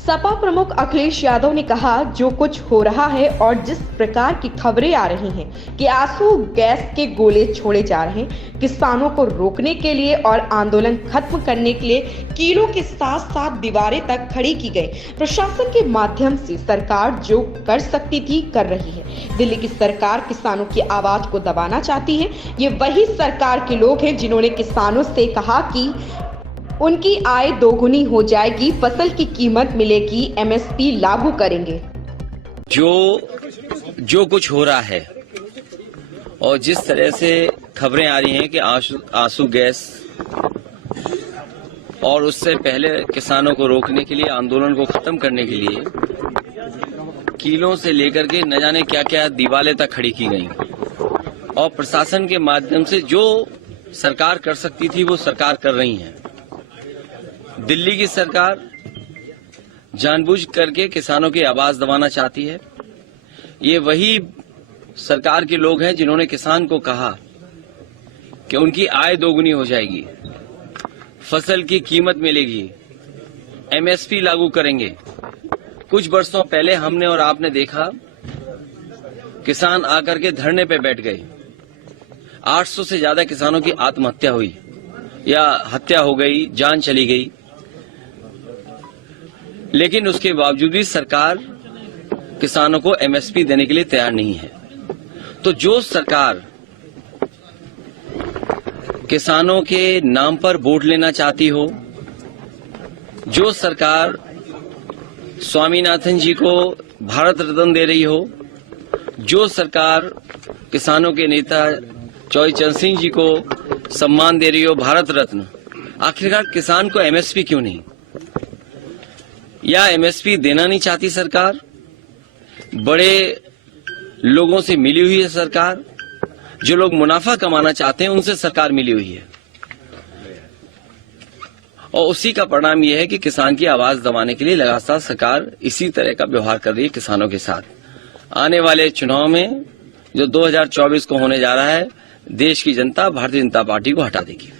सपा प्रमुख अखिलेश यादव ने कहा, जो कुछ हो रहा है और जिस प्रकार की खबरें आ रही हैं कि आंसू गैस के गोले छोड़े जा रहे हैं, किसानों को रोकने के लिए और आंदोलन खत्म करने के लिए कीलों के साथ साथ दीवारें तक खड़ी की गई। प्रशासन के माध्यम से सरकार जो कर सकती थी कर रही है। दिल्ली की सरकार किसानों की आवाज को दबाना चाहती है। ये वही सरकार के लोग हैं जिन्होंने किसानों से कहा कि उनकी आय दोगुनी हो जाएगी, फसल की कीमत मिलेगी, एमएसपी लागू करेंगे। जो कुछ हो रहा है और जिस तरह से खबरें आ रही हैं कि आंसू गैस और उससे पहले किसानों को रोकने के लिए, आंदोलन को खत्म करने के लिए कीलों से लेकर के न जाने क्या क्या दीवारें तक खड़ी की गई और प्रशासन के माध्यम से जो सरकार कर सकती थी वो सरकार कर रही है। दिल्ली की सरकार जानबूझ करके किसानों की आवाज दबाना चाहती है। ये वही सरकार के लोग हैं जिन्होंने किसान को कहा कि उनकी आय दोगुनी हो जाएगी, फसल की कीमत मिलेगी, एमएसपी लागू करेंगे। कुछ वर्षों पहले हमने और आपने देखा किसान आकर के धरने पे बैठ गए। 800 से ज्यादा किसानों की आत्महत्या हुई या हत्या हो गई, जान चली गई। लेकिन उसके बावजूद भी सरकार किसानों को एमएसपी देने के लिए तैयार नहीं है। तो जो सरकार किसानों के नाम पर वोट लेना चाहती हो, जो सरकार स्वामीनाथन जी को भारत रत्न दे रही हो, जो सरकार किसानों के नेता चौधरी चरण सिंह जी को सम्मान दे रही हो, भारत रत्न, आखिरकार किसान को एमएसपी क्यों नहीं? या एमएसपी देना नहीं चाहती सरकार? बड़े लोगों से मिली हुई है सरकार, जो लोग मुनाफा कमाना चाहते हैं उनसे सरकार मिली हुई है और उसी का परिणाम यह है कि किसान की आवाज दबाने के लिए लगातार सरकार इसी तरह का व्यवहार कर रही है किसानों के साथ। आने वाले चुनाव में जो 2024 को होने जा रहा है, देश की जनता भारतीय जनता पार्टी को हटा देगी।